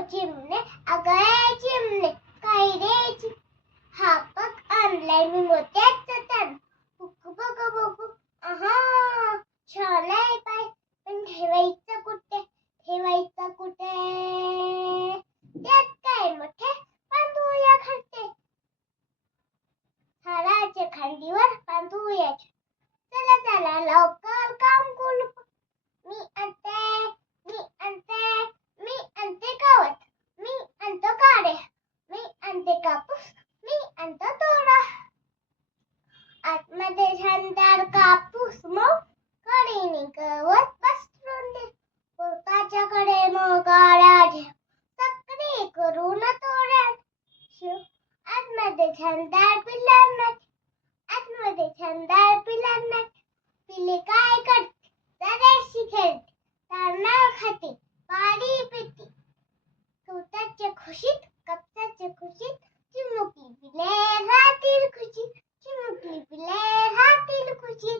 चिमणे अगं चिमणे काय रे हा पक आणलाय मी मोत्याचं तण. बघू बघू बघू. आहा छान आहे पाय पण ठेवायचं कुठे? ठेवायचं कुठे? त्यात काय मोठे? पांदुया खड्डे हाराच्या खांदीवर पांदुया चला चला लवकर. छानदार कापूस मग कडेने सक्री करून आतमध्ये पिलांना आतमध्ये पिलांना पिले काय करते? खेळते खाते। पाणी पिते। कवताच्या खुशीत?